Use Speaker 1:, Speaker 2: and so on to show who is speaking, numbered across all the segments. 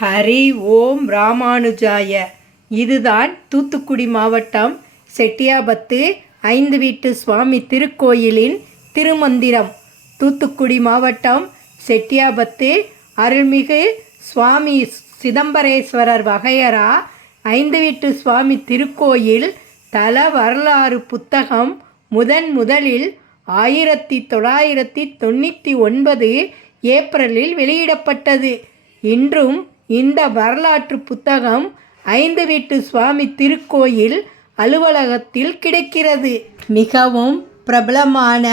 Speaker 1: ஹரி ஓம் ராமானுஜாய. இதுதான் தூத்துக்குடி மாவட்டம் செட்டியாபத்து ஐந்து வீட்டு சுவாமி திருக்கோயிலின் திருமந்திரம். தூத்துக்குடி மாவட்டம் செட்டியாபத்து அருள்மிகு சுவாமி சிதம்பரேஸ்வரர் வகையரா ஐந்து வீட்டு சுவாமி திருக்கோயில் தல வரலாறு புத்தகம் முதன் முதலில் ஆயிரத்தி தொள்ளாயிரத்தி தொண்ணூற்றி ஒன்பது ஏப்ரலில் வெளியிடப்பட்டது. இன்றும் இந்த வரலாற்று புத்தகம் ஐந்து வீட்டு சுவாமி திருக்கோயில் அலுவலகத்தில் கிடைக்கிறது. மிகவும் பிரபலமான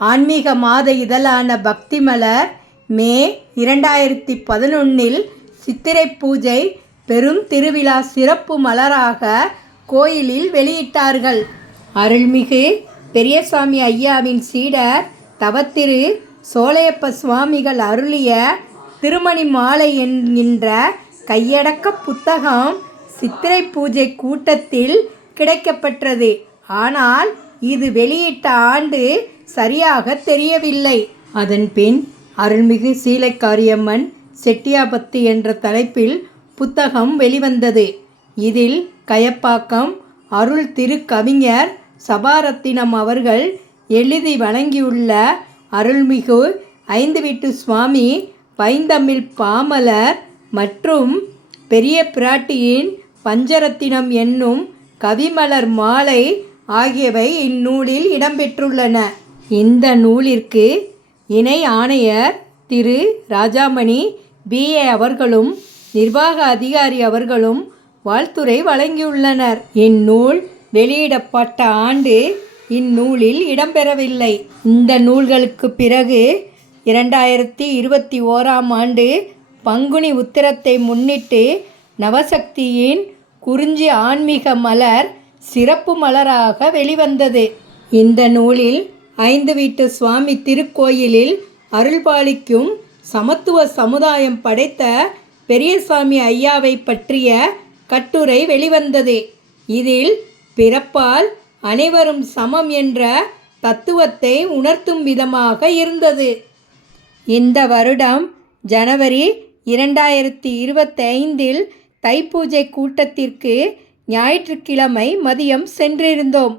Speaker 1: ஆன்மீக மாத இதழான பக்திமலர் மே இரண்டாயிரத்தி பதினொன்னில் சித்திரை பூஜை பெரும் திருவிழா சிறப்பு மலராக கோயிலில் வெளியிட்டார்கள். அருள்மிகு பெரியசாமி ஐயாவின் சீடர் தவத்திரு சோலையப்ப சுவாமிகள் அருளிய திருமணி மாலை என்கின்ற கையடக்க புத்தகம் சித்திரை பூஜை கூட்டத்தில் கிடைக்கப்பெற்றது. ஆனால் இது வெளியிட்ட ஆண்டு சரியாக தெரியவில்லை. அதன் பின் அருள்மிகு சீலைக்காரியம்மன் செட்டியாபத்து என்ற தலைப்பில் புத்தகம் வெளிவந்தது. இதில் கயப்பாக்கம் அருள் திருக்கவிஞர் சபாரத்தினம் அவர்கள் எழுதி வழங்கியுள்ள அருள்மிகு ஐந்து வீட்டு சுவாமி பைந்தமிழ் பாமலர் மற்றும் பெரிய பிராட்டியின் பஞ்சரத்தினம் என்னும் கவிமலர் மாலை ஆகியவை இந்நூலில் இடம்பெற்றுள்ளன. இந்த நூலிற்கு இணை ஆணையர் திரு ராஜாமணி பிஏ அவர்களும் நிர்வாக அதிகாரி அவர்களும் வாழ்த்துரை வழங்கியுள்ளனர். இந்நூல் வெளியிடப்பட்ட ஆண்டு இந்நூலில் இடம்பெறவில்லை. இந்த நூல்களுக்கு பிறகு இரண்டாயிரத்தி இருபத்தி ஓராம் ஆண்டு பங்குனி உத்திரத்தை முன்னிட்டு நவசக்தியின் குறிஞ்சி ஆன்மீக மலர் சிறப்பு மலராக வெளிவந்தது. இந்த நூலில் ஐந்து வீட்டு சுவாமி திருக்கோயிலில் அருள்பாலிக்கும் சமத்துவ சமுதாயம் படைத்த பெரியசாமி ஐயாவை பற்றிய கட்டுரை வெளிவந்தது. இதில் பிறப்பால் அனைவரும் சமம் என்ற தத்துவத்தை உணர்த்தும் விதமாக இருந்தது. இந்த வருடம் ஜனவரி இரண்டாயிரத்தி இருபத்தைந்தில் தைப்பூஜை கூட்டத்திற்கு ஞாயிற்றுக்கிழமை மதியம் சென்றிருந்தோம்.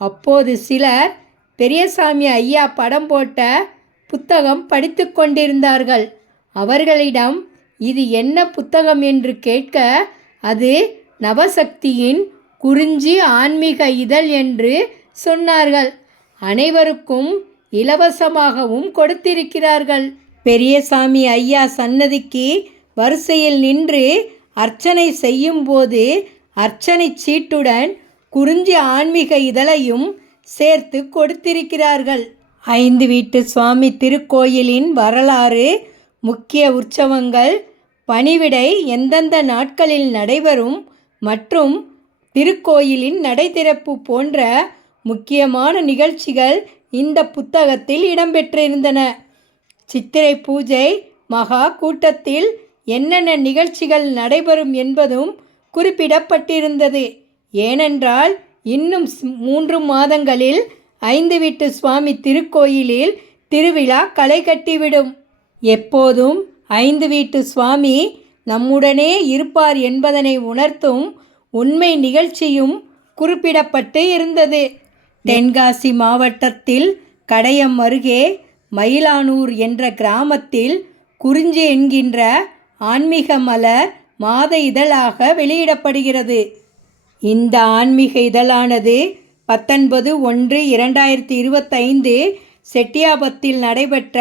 Speaker 1: அப்போது சிலர் பெரியசாமி ஐயா படம் போட்ட புத்தகம் படித்து கொண்டிருந்தார்கள். அவர்களிடம் இது என்ன புத்தகம் என்று கேட்க அது நவசக்தியின் குறிஞ்சி ஆன்மீக இதழ் என்று சொன்னார்கள். அனைவருக்கும் இலவசமாகவும் கொடுத்திருக்கிறார்கள். பெரியசாமி ஐயா சன்னதிக்கு வரிசையில் நின்று அர்ச்சனை செய்யும்போது அர்ச்சனை சீட்டுடன் குறிஞ்சி ஆன்மீக இதழையும் சேர்த்து கொடுத்திருக்கிறார்கள். ஐந்து வீட்டு சுவாமி திருக்கோயிலின் வரலாறு முக்கிய உற்சவங்கள் பணிவிடை எந்தெந்த நாட்களில் நடைபெறும் மற்றும் திருக்கோயிலின் நடைதிறப்பு போன்ற முக்கியமான நிகழ்ச்சிகள் இந்த புத்தகத்தில் இடம்பெற்றிருந்தன. சித்திரை பூஜை மகா கூட்டத்தில் என்னென்ன நிகழ்ச்சிகள் நடைபெறும் என்பதும் குறிப்பிடப்பட்டிருந்தது. ஏனென்றால் இன்னும் மூன்று மாதங்களில் ஐந்து வீட்டு சுவாமி திருக்கோயிலில் திருவிழா களை கட்டிவிடும். எப்போதும் ஐந்து வீட்டு சுவாமி நம்முடனே இருப்பார் என்பதனை உணர்த்தும் உண்மை நிகழ்ச்சியும் குறிப்பிடப்பட்டு இருந்தது. தென்காசி மாவட்டத்தில் கடையம் அருகே மயிலானூர் என்ற கிராமத்தில் குறிஞ்சி என்கின்ற ஆன்மீக மலர் மாத இதழாக வெளியிடப்படுகிறது. இந்த ஆன்மீக இதழானது பத்தொன்பது ஒன்று இரண்டாயிரத்தி இருபத்தைந்து செட்டியாபத்தில் நடைபெற்ற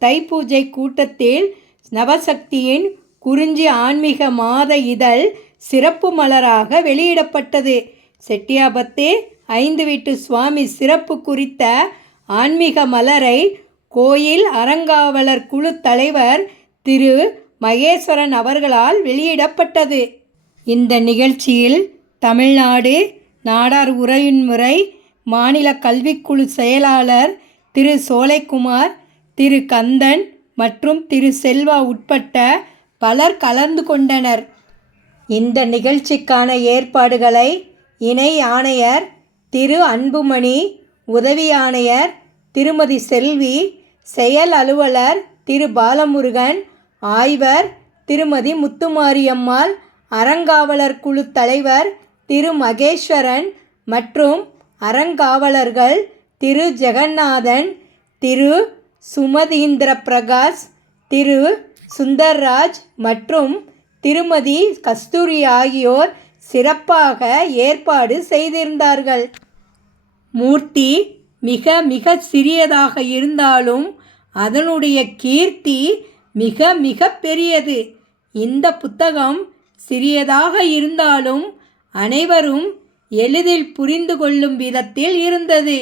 Speaker 1: தைப்பூஜை கூட்டத்தில் நவசக்தியின் குறிஞ்சி ஆன்மீக மாத இதழ் சிறப்பு மலராக வெளியிடப்பட்டது. செட்டியாபத்து ஐந்து வீட்டு சுவாமி சிறப்பு குறித்த ஆன்மீக மலரை கோயில் அறங்காவலர் குழு தலைவர் திரு மகேஸ்வரன் அவர்களால் வெளியிடப்பட்டது. இந்த நிகழ்ச்சியில் தமிழ்நாடு நாடார் உரையுன்முறை மாநில கல்விக்குழு செயலாளர் திரு சோலைக்குமார் திரு கந்தன் மற்றும் திரு செல்வா உட்பட்ட பலர் கலந்து கொண்டனர். இந்த நிகழ்ச்சிக்கான ஏற்பாடுகளை இணை ஆணையர் திரு அன்புமணி உதவி ஆணையர் திருமதி செல்வி செயல் அலுவலர் திரு பாலமுருகன் ஆய்வர் திருமதி முத்துமாரியம்மாள் அறங்காவலர் குழு தலைவர் திரு மகேஸ்வரன் மற்றும் அறங்காவலர்கள் திரு ஜெகநாதன் திரு சுமதீந்திர பிரகாஷ் திரு சுந்தர்ராஜ் மற்றும் திருமதி கஸ்தூரி ஆகியோர் சிறப்பாக ஏற்பாடு செய்திருந்தார்கள். மூர்த்தி மிக மிக சிறியதாக இருந்தாலும் அதனுடைய கீர்த்தி மிக மிக பெரியது. இந்த புத்தகம் சிறியதாக இருந்தாலும் அனைவரும் எளிதில் புரிந்து கொள்ளும் விதத்தில் இருந்தது.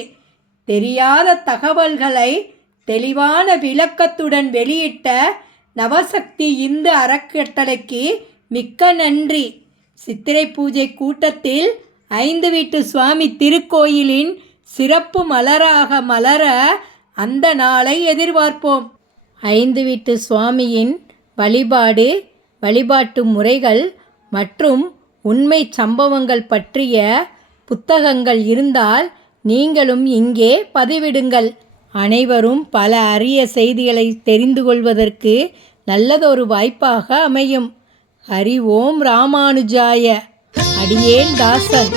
Speaker 1: தெரியாத தகவல்களை தெளிவான விளக்கத்துடன் வெளியிட்ட நவசக்தி இந்து அறக்கட்டளைக்கு மிக்க நன்றி. சித்திரை பூஜை கூட்டத்தில் ஐந்து வீட்டு சுவாமி திருக்கோயிலின் சிறப்பு மலராக மலர அந்த நாளை எதிர்பார்ப்போம். ஐந்து வீட்டு சுவாமியின் வழிபாடு வழிபாட்டு முறைகள் மற்றும் உண்மை சம்பவங்கள் பற்றிய புத்தகங்கள் இருந்தால் நீங்களும் இங்கே பதிவிடுங்கள். அனைவரும் பல அரிய செய்திகளை தெரிந்து கொள்வதற்கு நல்லதொரு வாய்ப்பாக அமையும். ஹரி ஓம் ராமானுஜாய. அடியேன் தாசன்.